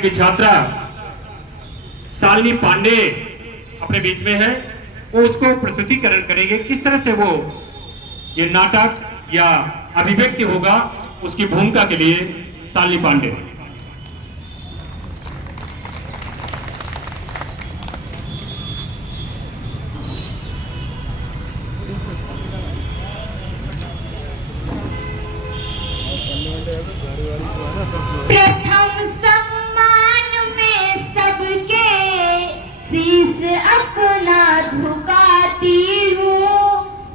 की छात्रा शालिनी पांडे अपने बीच में है, वो उसको प्रस्तुतिकरण करेंगे। किस तरह से वो ये नाटक या अभिव्यक्ति होगा उसकी भूमिका के लिए शालिनी पांडे। प्रथम सम्मान में सबके शीश अपना झुकाती हूँ।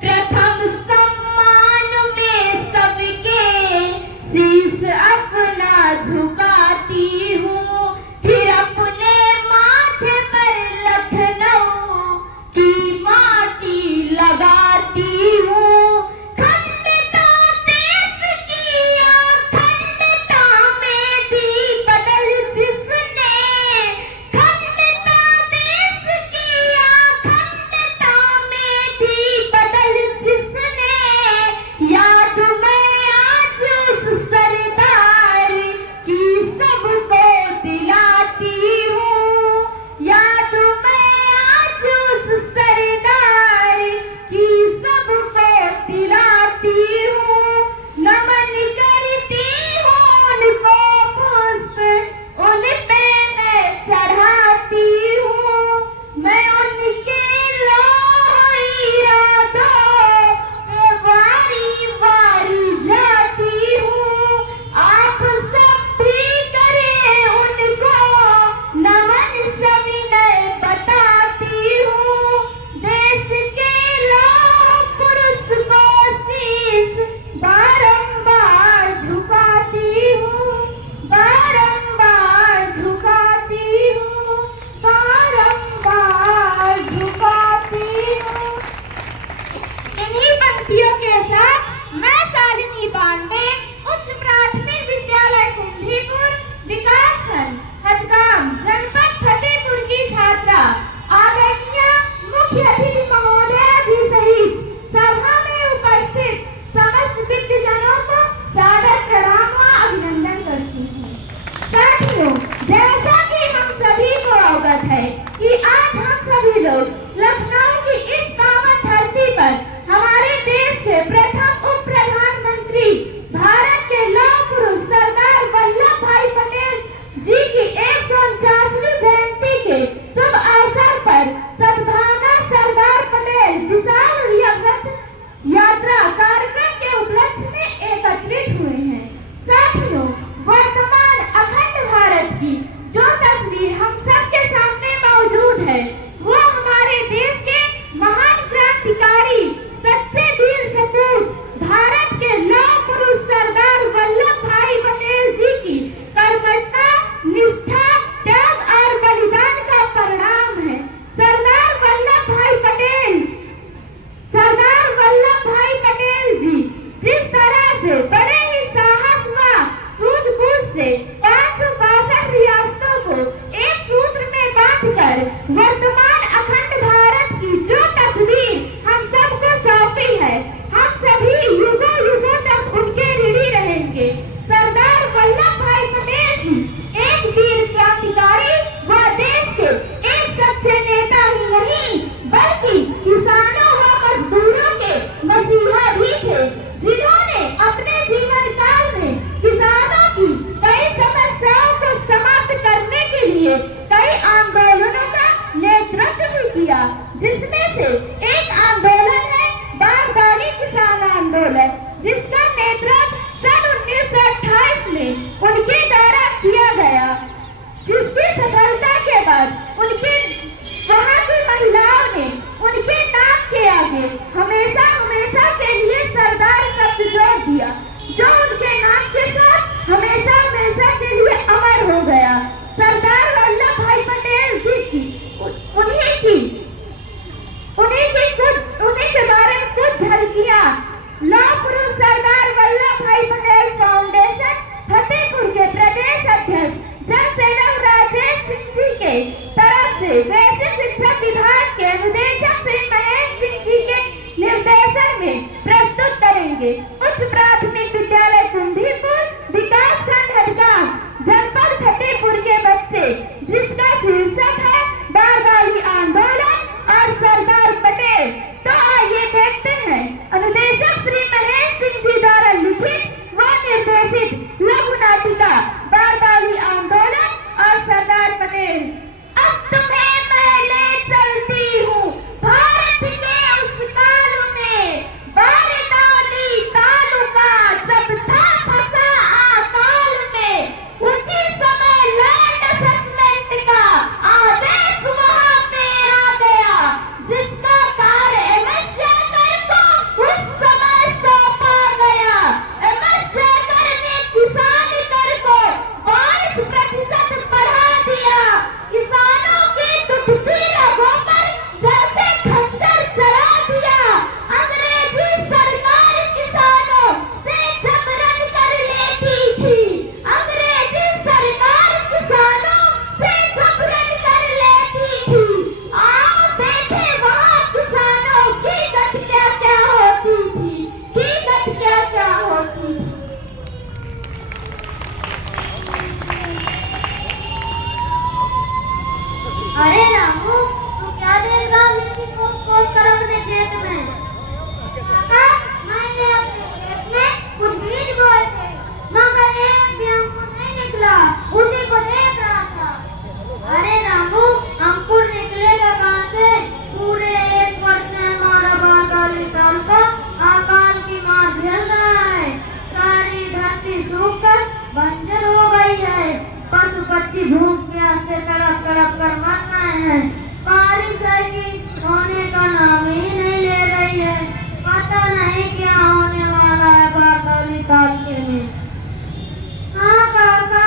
प्रथम सम्मान में सबके शीश अपना झुकाती हूँ। फिर अपने माथे पर लखनऊ की माटी लगाती हूँ। मैं शालिनी पांडे उच्च प्राथमिक विद्यालय कुंभीपुर विकासखंड हदगाम जनपद फतेहपुर की छात्रा आदरणीय मुख्य अतिथि महोदया जी सहित सभा में उपस्थित समस्त दिग्गजनों को सादर प्रणाम व अभिनंदन करती हूँ। साथियों, जैसा कि हम सभी को अवगत है कि आज हम सभी लोग लखनऊ की इस पावन धरती पर हमारे देश के प्रथम उप प्रधानमंत्री भारत के लौह पुरुष सरदार वल्लभ भाई पटेल जी की 149वीं जयंती के शुभ अवसर पर सद्भावना सरदार पटेल विशाल रथ यात्रा कार्यक्रम के उपलक्ष्य में एकत्रित हुए हैं। साथियों, वर्तमान अखंड भारत की जो तस्वीर हम सबके सामने मौजूद है वो हमारे देश के महान क्रांतिकारी सच्चे वीर सपूत भारत के लौह पुरुष सरदार वल्लभ भाई पटेल जी की कर्मठता, निष्ठा, त्याग और बलिदान का परिणाम है। सरदार वल्लभ भाई पटेल जी जिस तरह से बड़े ही साहस व सूझबूझ से 562 रियासतों को एक सूत्र में बांधकर वर्तमान अखंड भारत की जो तस्वीर हम सबको सौंपी है, हम सभी युगों युगों तक उनके ऋणी रहेंगे। सरदार वल्लभ भाई पटेल जी एक वीर क्रांतिकारी व देश के एक सच्चे नेता ही नहीं बल्कि किसानों व मजदूरों के मसीहा भी थे, जिन्होंने अपने जीवन काल में किसानों की कई समस्याओं को समाप्त करने के लिए कई आंदोलनों का नेतृत्व भी किया, जिसमें से एक आंदोलन है बागबानी किसान आंदोलन, जिसका नेतृत्व सन 1928 में उनके द्वारा किया गया, जिसकी सफलता के बाद उनके वहां की महिलाओं ने उनके नाम के आगे हमेशा हमेशा के लिए सरदार शब्द जोड़ दिया, जो उनके नाम के साथ हमेशा हमेशा के लिए अमर हो गया। सरदार वल्लभ भाई पटेल जी की उन्हीं के बारे में कुछ झलकियां लौह पुरुष सरदार वल्लभ भाई पटेल फाउंडेशन फतेहपुर के प्रदेश अध्यक्ष जनसेवक राजेश सिंह जी के तरफ से बेसिक शिक्षा विभाग के निदेशक श्री महेश सिंह जी के निर्देशन में प्रस्तुत करेंगे। उच्च प्राथमिक विद्यालय कुंभीपुर विकासखंड हदगाम जनपद फतेहपुर के से तड़प तड़प कर मर रहे हैं। बारिश है कि होने का नाम ही नहीं ले रही है। पता नहीं क्या होने वाला है बारदौली तालुके में। हाँ काका,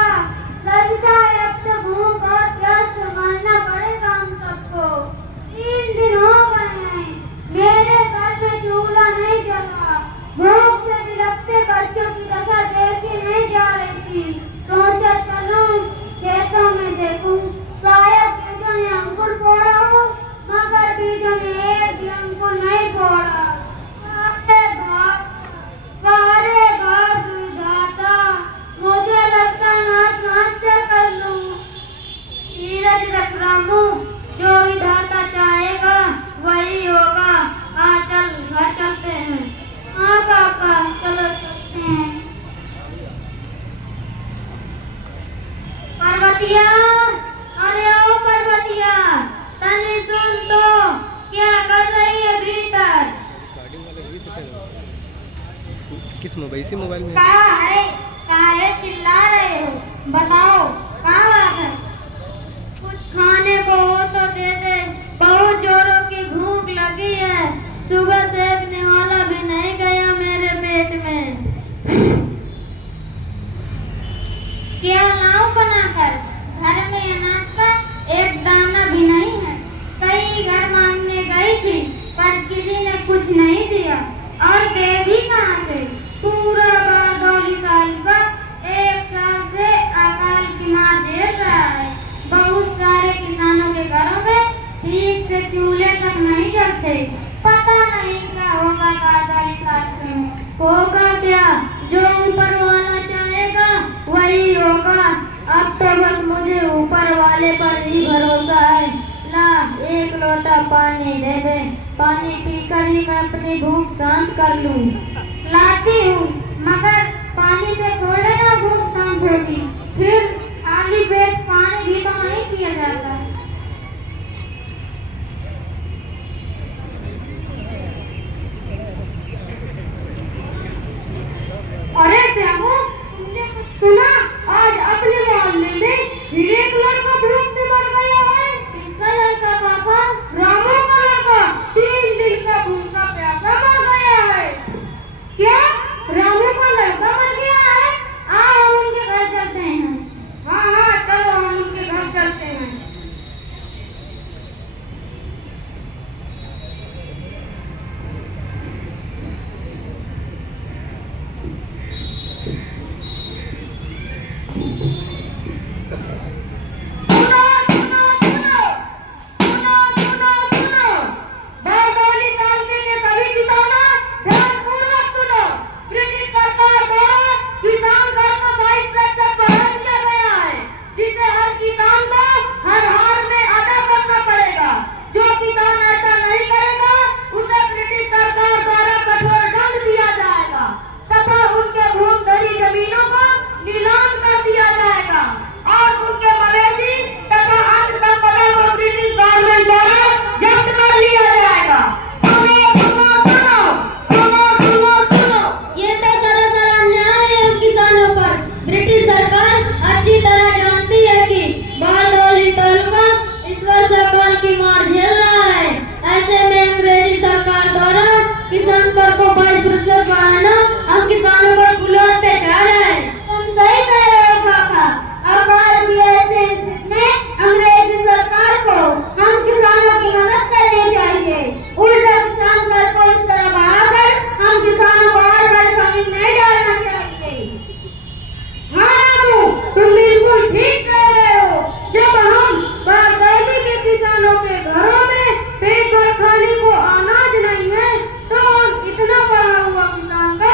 लगता है अब तो भूख और प्यास से मरना पड़ेगा हम सबको। 3 दिन हो गए हैं मेरे घर में चूल्हा नहीं जला। भूख से बिलखते बच्चों की दशा देखी नहीं जा रही थी। सोचा चलूं खेतों में देखूं, शायद बीजों ने अंकुर फोड़ा हो, मगर बीजों ने एक भी अंकुर नहीं फोड़ा। अरे भाग विधाता, मुझे लगता है आत्महत्या कर लूं। धीरज रख रामू, जो विधाता चाहेगा वही होगा। आ चल घर चलते हैं। हाँ काका, चलो चलते हैं। पर्वतिया, अरे ओ पर्वतिया, तने सुन तो, क्या कर रही है भीतर? किस मोबाइल से मोबाइल में कहाँ है चिल्ला रहे हो? बताओ कहाँ बात है? कुछ खाने को हो तो दे दे, बहुत जोरों की भूख लगी है। सुबह सेकने वाला भी नहीं गया मेरे पेट में। क्या लाऊं बनाकर? घर में अनाज का एक दाना भी नहीं है। कई घर मांगने गई थी पर किसी ने कुछ नहीं दिया। और दे भी कहाँ से? पूरा बारदौली तालुका एक साल से अकाल की मार झेल रहा है। बहुत सारे किसानों के घरों में ठीक से चूल्हे तक नहीं जलते। पता नहीं क्या होगा बारदौली तालुके में। होगा क्या? जो ऊपर वाला चाहेगा वही होगा। अब तो बस मुझे ऊपर वाले पर ही भरोसा है। ला, एक लोटा पानी दे दे, पानी पीकर ही मैं अपनी भूख शांत कर लूं। लाती हूँ, मगर पानी से थोड़े ना भूख शांत होगी। फिर खाली पेट पानी भी तो नहीं पिया जाता। अरे श्यामू, तुमने कुछ सुना? आज अपने मोहल्ले में फिर एक लड़का भूख से मर गया है। किसका लड़का पापा? रामू का लड़का 3 दिन का भूखा प्यासा मर गया है। क्या रामू का लड़का मर गया है? आओ हम उनके घर चलते हैं। हाँ हाँ, चलो हम उनके घर चलते हैं। खाने को अनाज नहीं है तो इतना बड़ा हुआ किसान का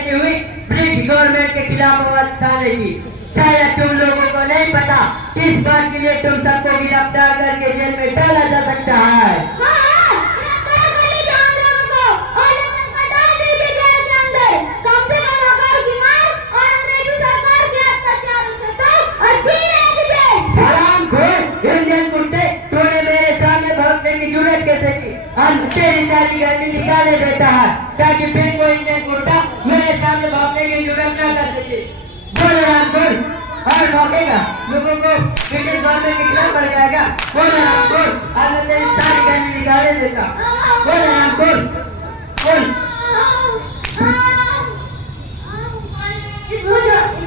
कैसे हुई ब्रिटिश गवर्नमेंट के खिलाफ आवाज उठाने की। शायद तुम लोगों को नहीं पता किस बात के लिए तुम सबको गिरफ्तार करके जेल में डाला जा सकता है। इंडियन कुत्ते, तूने मेरे सामने भौंकने की जुर्रत कैसे की? हम तेरी शादी गंदी निकाले देता है ताकि फिर कोई इंडियन कुत्ता मेरे सामने भौंकने की जुर्रत न कर सके। बोलो राम बोल, और भौंकेगा लोगों को ब्रिटिश गवर्नमेंट के खिलाफ कर जाएगा। बोलो राम बोल, आज मैं तेरी शादी गंदी निकाले देता। बोलो राम बोल, बोल। इस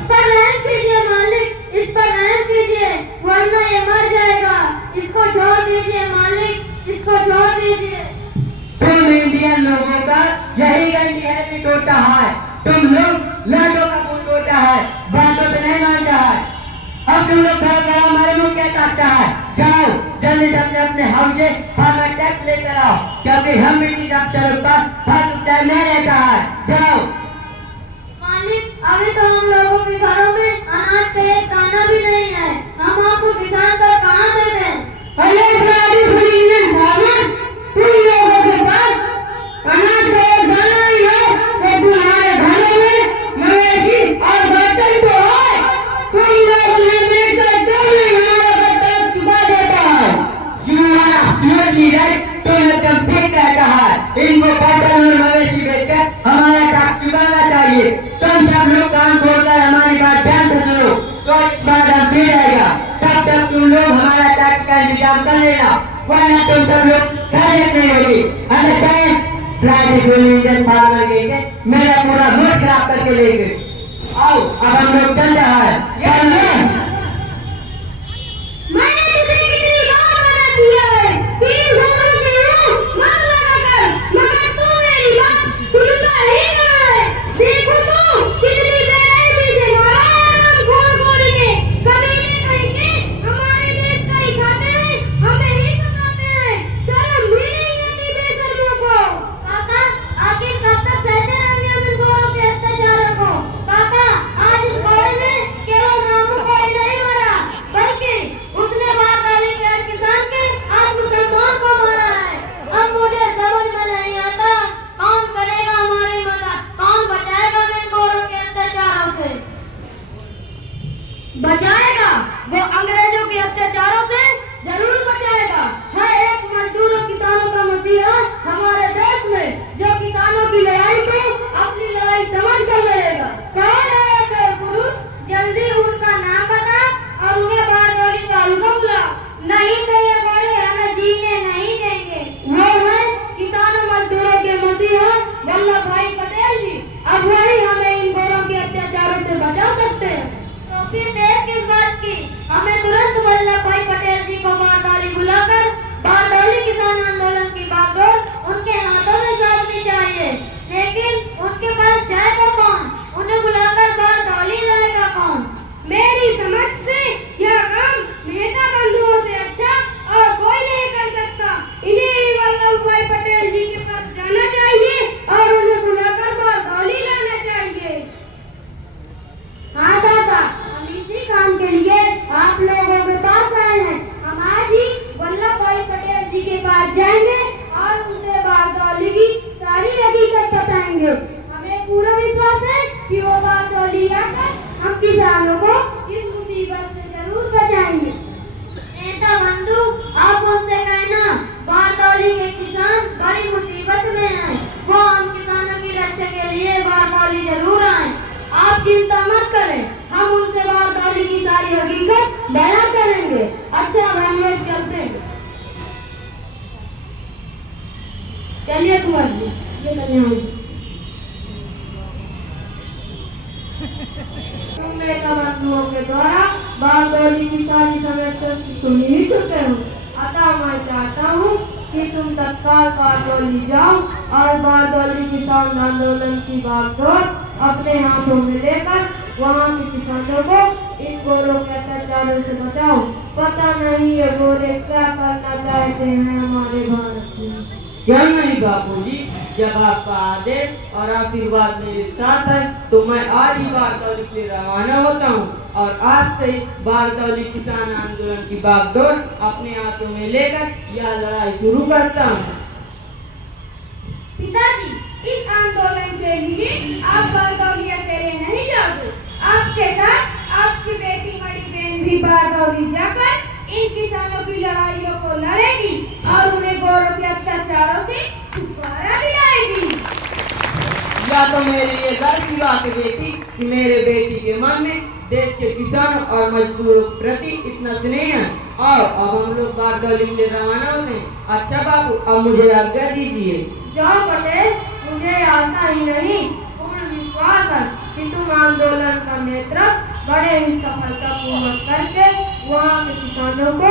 पर रहम कीजिए मालिक, इस पर रहम कीजिए, वरना ये मर जाएगा। इसको छोड़ दीजिए मालिक, इसको छोड़ दीजिए। तुम इंडियन लोगों का यही गंदी हैबिट होता है। तुम लोग लाडो का खून होता है, बातों से नहीं मानता है। अब तुम लोग घर हमारे मुंह क्या काटता है? जाओ जल्दी से अपने अपने हाउस से फार्मर टैक्स लेकर आओ, क्योंकि हम ब्रिटिश अफसरों का फालतू टाइम नहीं रहता है। जाओ। मालिक, अभी तो हम लोगों के घरों में अनाज का एक दाना भी नहीं है। हम आपको किसान कर कहाँ देते हैं? तुम लोगों के पास अनाज का एक दाना ही है तो तुम्हारे घरों में मवेशी और बर्तन तो है। तुम लोग ने मिलकर क्यों नहीं हमारा टैक्स चुका देता है? You are absolutely right, तुम एकदम ठीक कहता है। इनको बर्तन और मवेशी बेचकर हमारा टैक्स चुकाना चाहिए। तुम सब लोग कान खोलकर हमारी बात ध्यान से सुनो, तो एक बात हम फिर आएगा। तब तक तुम लोग हमारा टैक्स का इंतजाम कर लेना, वरना तुम सब लोग खैरियत नहीं होगी। अंडरस्टैंड? इंडियन फार्मर के मेरा पूरा मूड खराब करके ले गए। आओ अब हम लोग चल रहा है। मैंने तुझे कितनी बार मना किया है, 3 घरों के मुंह मत लगाकर, मगर तू मेरी बात सुनता ही नहीं है। देखो तो कितनी बेरहमी से मारा है हम खोर के। कमीने कहीं के हमारे देश का ही खाते हैं, हमें ही सताते हैं। शर्म भी नहीं आती बेशर्मों को। काका, आखिर कब तक सहते रहेंगे हम इन गोरों के अत्याचारों को? काका, आज इस गोरे ने केवल रामू को ही नहीं मारा, बल्कि उसने बारदाली के हर किसान के आत्मसम्मान को मारा है। अब मुझे समझ में नहीं आता कौन करेगा हमारी मदद, कौन बचाएगा इन गोरों के अत्याचारों से? बचाएगा वो अंग्रेजों के अत्याचारों से जरूर बचाएगा। है एक मजदूरों किसानों का मसीहा हमारे देश में, जो किसानों की लड़ाई को अपनी लड़ाई समझ कर लड़ेगा। कौन है ये पुरुष? जल्दी उनका नाम बता और उन्हें बारदारी का अनुभव बुला, नहीं तो ये गोरे हमें जीने नहीं देंगे। वो है किसानों मजदूरों के मसीहा वल्लभ भाई पटेल जी। अब वही हमें इन गोरों के अत्याचारों से बचा सकते हैं। तो फिर देर किस बात की? हमें तुरंत वल्लभ भाई पटेल जी को बारदारी बुलाकर बारदारी किसान आंदोलन की बागडोर उनके हाथों में सौंपनी चाहिए। लेकिन उनके पास जाएगा कौन? उन्हें बुलाकर बारदारी लाएगा कौन? मेरी समझ से यह काम मेहता बंधुओं से अच्छा और कोई नहीं कर सकता। इन्हें ही वल्लभ भाई पटेल जी के पास जाना चाहिए और उन्हें बुलाकर बारदारी लाना चाहिए। हाँ दादा, हम इसी काम के लिए आप लोगों के पास आए हैं। हम आज ही वल्लभ भाई पटेल जी के पास जाएंगे और उनसे बारदारी की सारी हकीकत बताएंगे। हमें पूरा विश्वास है कि वो बारदारी लाकर हम किसानों को इस मुसीबत से जरूर बचाएंगे। नेता बंधु, आप उनसे कहना बारदारी के किसान बड़ी मुसीबत में हैं। वो हम किसानों की रक्षा के लिए बारदारी जरूर आए। आप चिंता मत करें, हम उनसे बारदारी की सारी हकीकत बयां करेंगे। अच्छा अब हम लोग चलते हैं। चलिए कुंवर जी, ये कल्याण तुम नेता बंधुओं के द्वारा बारदारी की सारी समस्या सुन ही चुके हो। अतः मैं चाहता हूँ कि तुम तत्काल बारदारी जाओ और बारदारी किसान आंदोलन की बागडोर अपने हाथों में लेकर वहाँ के किसानों को इन गोरों के अत्याचारों से बचाओ। पता नहीं ये गोरे क्या करना चाहते हैं हमारे भारत में। क्या नहीं बापू जी, जब आपका आदेश और आशीर्वाद मेरे साथ है तो मैं आज ही बारदौली के लिए रवाना होता हूँ और आज से बारदौली किसान आंदोलन की बागडोर अपने हाथों में लेकर यह लड़ाई शुरू करता हूँ। पिताजी, इस आंदोलन के लिए आप बारदौली अकेले नहीं जाओगे। आपके साथ आपकी बेटी बड़ी बहन भी बारदौली जाकर इन किसानों की लड़ाइयों को लड़ेगी और उन्हें गौरव के अत्याचारों से छुटकारा दिलाएगी। या तो मेरे लिए गर्व की बात है बेटी कि मेरे बेटी के मन में देश के किसानों और मजदूरों के प्रति इतना स्नेह है। और अब हम लोग बारदौली के लिए रवाना होते हैं। अच्छा बाबू, अब मुझे आज्ञा दीजिए। जाओ पटेल, मुझे आशा ही नहीं पूर्ण विश्वास है कि तुम आंदोलन का नेतृत्व बड़े ही सफलतापूर्वक करके वहाँ के किसानों को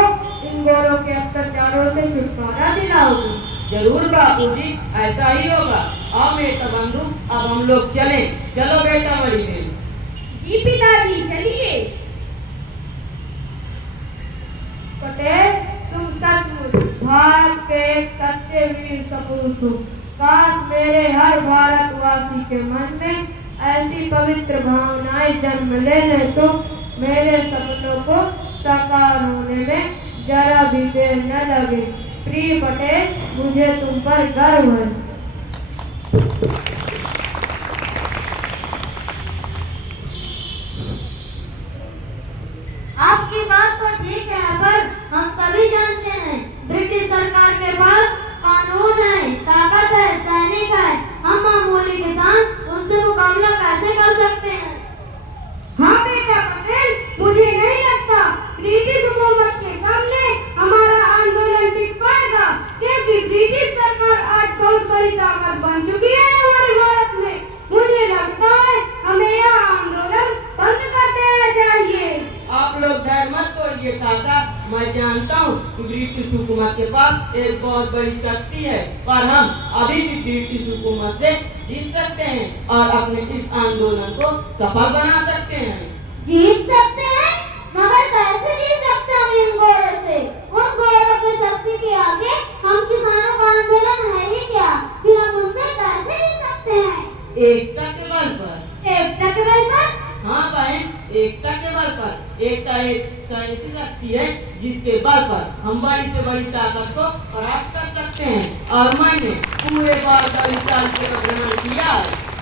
इन गोरों के अत्याचारों से छुटकारा दिलाओगे। जरूर बापूजी, ऐसा ही होगा। आओ बेटा बंधु, अब हम लोग चलें। चलो बेटा बड़ी बहन। जी पिताजी, चलिए। पटेल, तुम सचमुच भारत के एक सच्चे वीर सपूत हो। काश मेरे हर भारतवासी के मन में ऐसी पवित्र भावनाएं जन्म ले लें तो मेरे सपनों को साकार होने में जरा भी देर न लगे। प्रिय पटेल, मुझे तुम पर गर्व है। आपकी बात तो ठीक है, पर हम सभी जानते हैं ब्रिटिश सरकार के पास कानून है, ताकत है, सैनिक है। हम मामूली किसान उनसे मुकाबला कैसे कर सकते हैं? हाँ बेटा पटेल, मुझे नहीं लगता ब्रिटिश हुकूमत के सामने हमारा आंदोलन टिक पाएगा, क्योंकि ब्रिटिश सरकार आज बहुत बड़ी ताकत बन चुकी है हमारे भारत में। मुझे लगता है हमें यह आंदोलन बंद कर देना चाहिए। आप लोग डर मत तोड़िए काका। मैं जानता हूँ कि ब्रिटिश हुकूमत के पास एक बहुत बड़ी शक्ति है, पर हम अभी भी ब्रिटिश हुकूमत से जीत सकते हैं और अपने इस आंदोलन को सफल बना सकते हैं। जीत सकते हैं? मगर कैसे जीत सकते हैं हम इन गोरों से? उन गोरों की शक्ति के आगे हम किसानों का आंदोलन है ही क्या? फिर हम उनसे कैसे जीत सकते हैं? एकता के बल पर। एकता के बल पर? हाँ बहन, एकता के बल पर। एकता एक ऐसी शक्ति है जिसके बल पर हम बड़ी से बड़ी ताकत को प्राप्त कर सकते हैं। और मैंने पूरे बारदौली साल के भ्रमण किया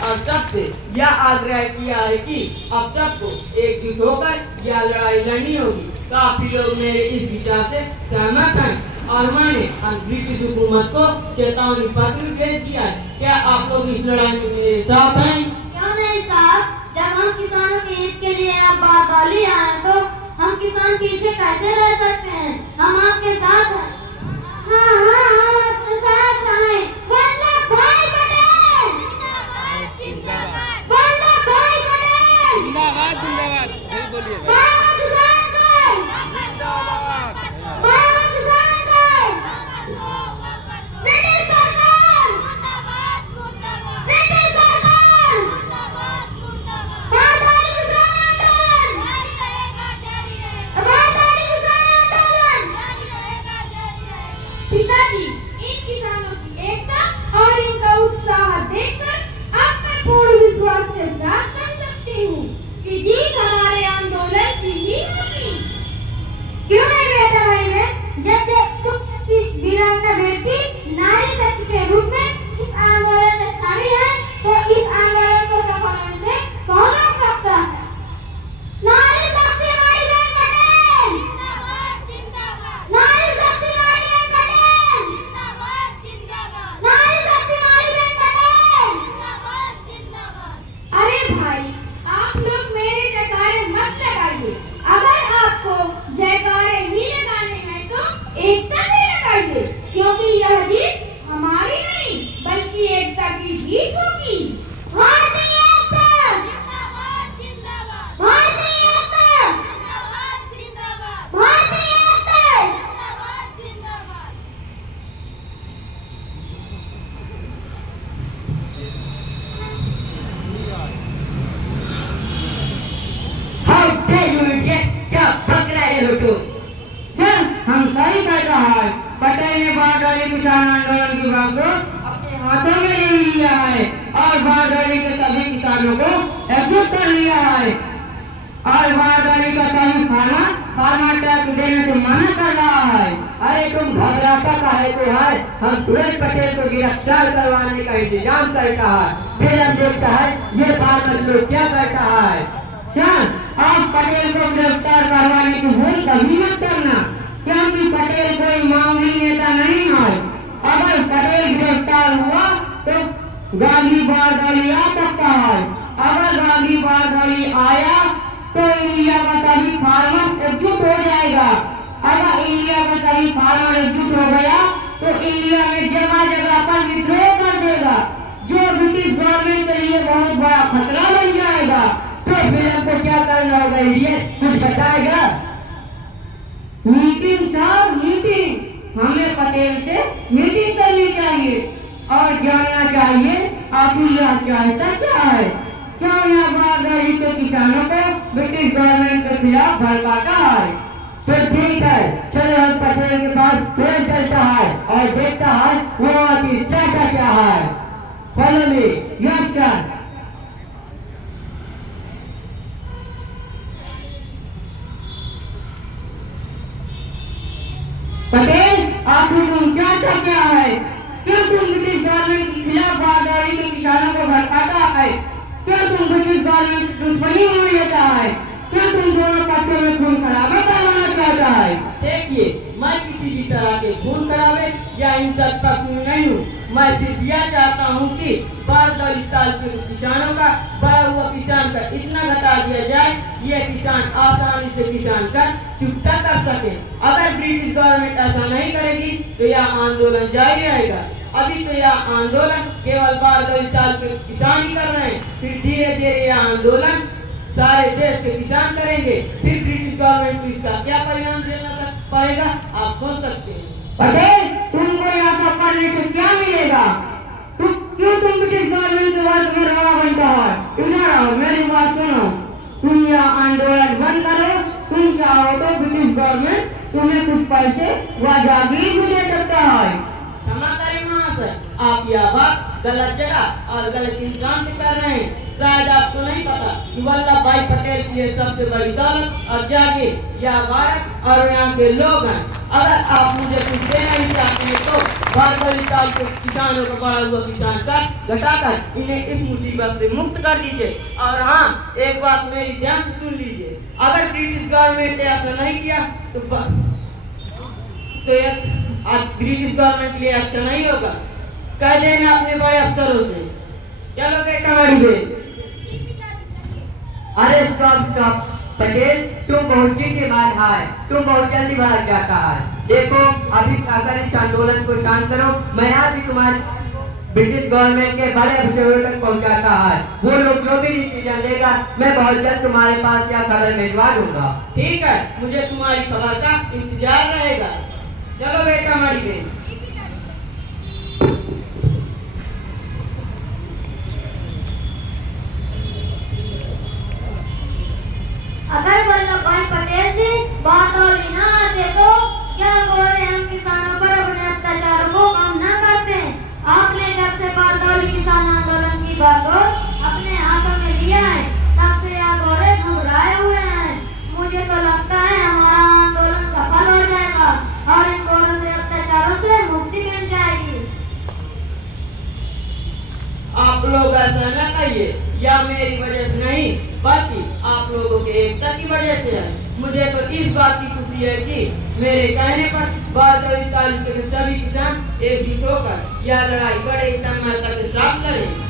और सबसे यह आग्रह किया है कि अब सबको एकजुट होकर यह लड़ाई लड़नी होगी। काफी लोग मेरे इस विचार से सहमत हैं और मैंने आज ब्रिटिश हुकूमत को चेतावनी पत्र भेज दिया है। क्या आप लोग इस लड़ाई में मेरे साथ हैं? क्यों नहीं साहब, जब हम किसानों के हित के लिए अब बारदौली आए तो हम किसान पीछे कैसे रह सकते हैं? हम आपके साथ हैं। हाँ हाँ, हम आपके साथ हैं। वल्लभ भाई पटेल जिंदाबाद, जिंदाबाद। वल्लभ भाई पटेल जिंदाबाद जिंदाबाद। सही बोलिए भाई। भारत किसान को जिंदाबाद। भारत किसान को ब्रिटिश सरकार मुर्दाबाद, मुर्दाबाद। ब्रिटिश सरकार मुर्दाबाद, मुर्दाबाद। बारदौली किसान आंदोलन जारी रहेगा, जारी रहेगा। बारदौली किसान आंदोलन जारी रहेगा, जारी रहेगा। पिताजी, इन किसानों की एकता और इनका उत्साह देखकर अब मैं पूर्ण विश्वास के साथ कह सकती हूँ कि जीत हमारे आंदोलन की ही होगी। क्यों नहीं बेटा भाई बहन, जब तुम जैसी वीरांगना बेटी नारी शक्ति के रूप में इस आंदोलन में शामिल है तो इस आंदोलन को सफल होने से कौन रोक सकता है? नारी शक्ति माई बहन पटेल जिंदाबाद, जिंदाबाद। नारी शक्ति माई बहन पटेल जिंदाबाद, जिंदाबाद। नारी शक्ति माई बहन पटेल जिंदाबाद, जिंदाबाद। अरे भाई, आप लोग मेरे जयकारे मत लगाइए। अगर आपको जयकारे ही लगाने हैं तो एकता से लगाइए, क्योंकि यह जीत हमारी नहीं बल्कि एकता की जीत होगी। भारतीय एकता जिंदाबाद, जिंदाबाद। भारतीय एकता जिंदाबाद, जिंदाबाद। भारतीय एकता जिंदाबाद, जिंदाबाद। How dare you idiot! क्या बक रहे हो तुम? सर, हम सही कर रहा है। पटेल ने बारदौली किसान आंदोलन की बागडोर अपने हाथों में ले लिया है और बारडोली के सभी किसानों को एकजुट कर लिया है और बारडोली का सभी फार्मर टैक्स देने से मना कर रहा है। अरे तुम घबराता काहे को है? हम सूरज पटेल को गिरफ्तार करवाने का इंतजाम करता है। फिर हम देखता है ये फार्मर लोग क्या करता है। चल आप पटेल को गिरफ्तार करवाने की भूल कभी मत करना, क्योंकि पटेल कोई मामूली नेता नहीं है। अगर पटेल गिरफ्तार हुआ तो गांधी बारडोली आ सकता है। अगर गांधी बारडोली आया तो इंडिया का सभी फार्मर एकजुट हो जाएगा। अगर इंडिया का सभी फार्मर एकजुट हो गया तो इंडिया में जगह जगह पर विद्रोह कर देगा, जो ब्रिटिश गवर्नमेंट के लिए बहुत बड़ा खतरा बन जाएगा। तो फिर हमको क्या करना होगा? ये कुछ बताएगा? Meeting sir, meeting. हमें पटेल से मीटिंग करनी चाहिए और जानना चाहिए आखिर यह चाहता क्या है। क्यों यह बारडोली के किसानों को ब्रिटिश गवर्नमेंट के खिलाफ भड़काता है। फिर ठीक है, चलो हम पटेल के पास फिर चलता है और देखता है वो आखिर चाहता क्या है। Follow me, yes sir. Patel आखिर तुम चाहता क्या है? क्यों तुम ब्रिटिश गवर्नमेंट के खिलाफ बारडोली के किसानों को भड़काता है? क्यों तुम ब्रिटिश गवर्नमेंट दुश्मनी हो लेता है? क्यों तुम दोनों पक्षों में खून खराबा करवाना चाहता है? देखिए, मैं किसी भी तरह के खून खराबे या हिंसक पक्ष में नहीं हूँ। मैं सिर्फ यह चाहता हूँ कि बारडोली तालुके के किसानों का बढ़ा हुआ किसान का इतना घटा दिया जाए, ये किसान आसानी से किसान का चुकता कर सके। अगर ब्रिटिश गवर्नमेंट ऐसा नहीं करेगी तो यह आंदोलन जारी रहेगा। अभी तो यह आंदोलन केवल बारडोली तालुके के किसान ही कर रहे हैं, फिर धीरे धीरे यह आंदोलन सारे देश के किसान करेंगे। फिर ब्रिटिश गवर्नमेंट को इसका क्या परिणाम देना पड़ेगा आप सोच सकते हैं। पटेल तुमको यहाँ सब करने से क्या मिलेगा? क्यों तुम ब्रिटिश गवर्नमेंट के वर्ग में रवा बनता है? इधर आओ, मेरी बात सुनो। तुम यह आंदोलन बंद करो। तुम चाहो तो ब्रिटिश गवर्नमेंट तुम्हें कुछ पैसे व जागीर भी दे सकता है। क्षमा करें महाशय, आप यह बात गलत जगह और गलत इंसान से कर रहे हैं। शायद आपको नहीं पता कि वल्लभ भाई पटेल की ये सबसे बड़ी दौलत और जागीर यह भारत और यहाँ के लोग हैं। अगर आप मुझे कुछ देना ही चाहते हैं तो बारडोली तालुके के किसानों को बढ़ा हुआ किसान कर घटाकर इन्हें इस मुसीबत से मुक्त कर दीजिए। और हाँ, एक बात मेरी ध्यान से सुन लीजिए, अगर ब्रिटिश गवर्नमेंट ने ऐसा नहीं किया तो आज ब्रिटिश गवर्नमेंट के लिए अच्छा नहीं होगा। कह देना अपने बड़े अफसरों से। चलो बेटा हमारी बेट। अरे स्टॉप पटेल, तुम पहुंची के बाद आए, तुम बहुत जल्दी भाग जाता है। देखो अभी अगर इस आंदोलन को शांत करो, मैं आज ही तुम्हारे ब्रिटिश गवर्नमेंट के बड़े अफसरों तक पहुंचाता है। वो लोग जो भी डिसीजन लेगा मैं बहुत जल्द तुम्हारे पास यह खबर भिजवा दूंगा। ठीक है, मुझे तुम्हारी खबर का इंतजार रहेगा। चलो बेटा हमारी बेट। अगर वल्लभ भाई पटेल जी बारडोली न आते तो क्या गोरे हम किसानों पर अपने अत्याचारों को कम न करते? आपने जब से बारडोली किसान आंदोलन की बागडोर अपने हाथों में लिया है तब से यह गोरे घबराए हुए हैं। मुझे तो लगता है हमारा आंदोलन सफल हो जाएगा और इन गोरों से अत्याचारों से मुक्ति मिल जाएगी। आप लोग ऐसा न कहिए, यह मेरी वजह से नहीं बल्कि आप लोगों के एकता की वजह से है। मुझे तो इस बात की खुशी है कि मेरे कहने पर बारडोली तालुके के सभी किसान एकजुट होकर यह लड़ाई बड़े तन्मयता के साथ लड़ेंगे।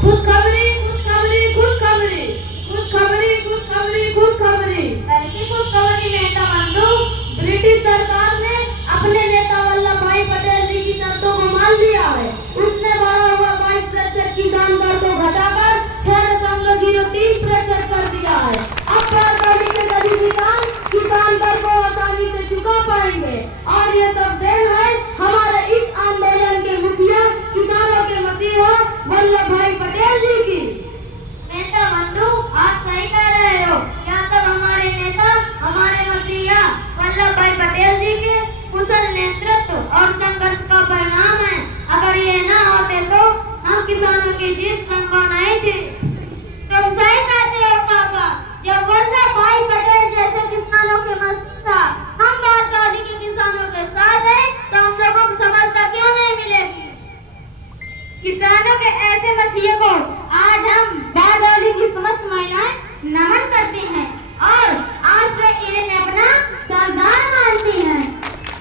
खुशखबरी खुशखबरी खुशखबरी खुशखबरी खुशखबरी खुशखबरी। ऐसी खुशखबरी नेता बंधु, ब्रिटिश सरकार ने अपने नेता वल्लभ भाई पटेल जी की शर्तों को मान लिया है। उसने बढ़ा हुआ 22% किसान कर को घटाकर 6.03% कर दिया है। अब बारडोली के सभी किसान कर को आसानी से चुका पाएंगे और ये सब देन है हमारे इस आंदोलन के मुखिया किसानों के मसीहा वल्लभ भाई पटेल जी की। नेता बंधु आप सही कह रहे हो। क्या तब हमारे नेता और संघर्ष का परिणाम है। अगर ये ना होते तो हम किसानों की जीत संभव नहीं थी। तुम सही कहते हो काका, जब वल्लभ भाई पटेल जैसे किसानों के मसीहा हम भारत के किसानों के साथ हैं, तो हम लोगों को सफलता क्यों नहीं मिलेगी? किसानों के ऐसे मसीहे को आज हम बारडोली की समस्त महिलाएं नमन करती हैं और आज से इन्हें अपना सरदार मानती हैं।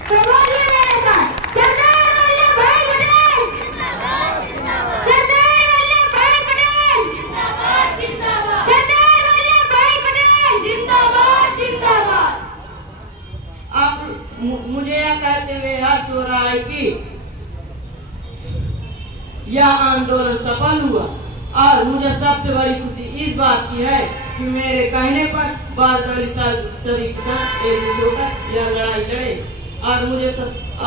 तो बोलिए मेरे साथ, सरदार वल्लभ भाई पटेल जिंदाबाद जिंदाबाद, सरदार वल्लभ भाई पटेल जिंदाबाद जिंदाबाद, सरदार वल्लभ भाई पटेल जिंदाबाद जिंदाबाद। अब मुझे यह कहते हुए हर्ष हो रहा है कि यह आंदोलन सफल हुआ और मुझे सबसे बड़ी खुशी इस बात की है कि मेरे कहने पर बारडोली सभी किसान एकजुट होकर यह लड़ाई लड़े और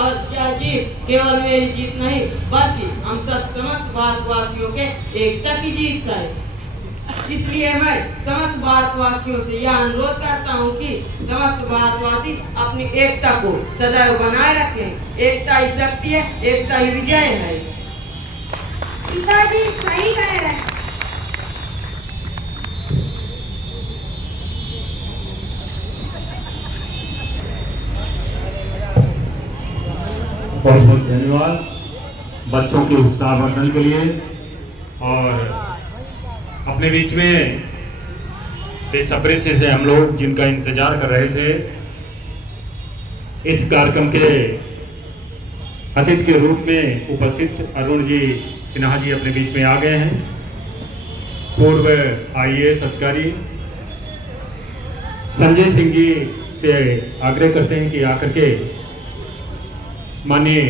और क्या जीत केवल मेरी जीत नहीं बल्कि हम सब समस्त भारतवासियों के एकता की जीत है। इसलिए मैं समस्त भारतवासियों से यह अनुरोध करता हूँ कि समस्त भारतवासी अपनी एकता को सदैव बनाए रखें। एकता ही शक्ति है, एकता ही विजय है। पिताजी सही कह रहे हैं। बहुत बहुत धन्यवाद बच्चों के उत्साहवर्धन के लिए। और अपने बीच में बेसब्री से हम लोग जिनका इंतजार कर रहे थे, इस कार्यक्रम के अतिथि के रूप में उपस्थित अरुण जी सिन्हा जी अपने बीच में आ गए हैं। पूर्व IAS अधिकारी संजय सिंह जी से आग्रह करते हैं कि आकर के माननीय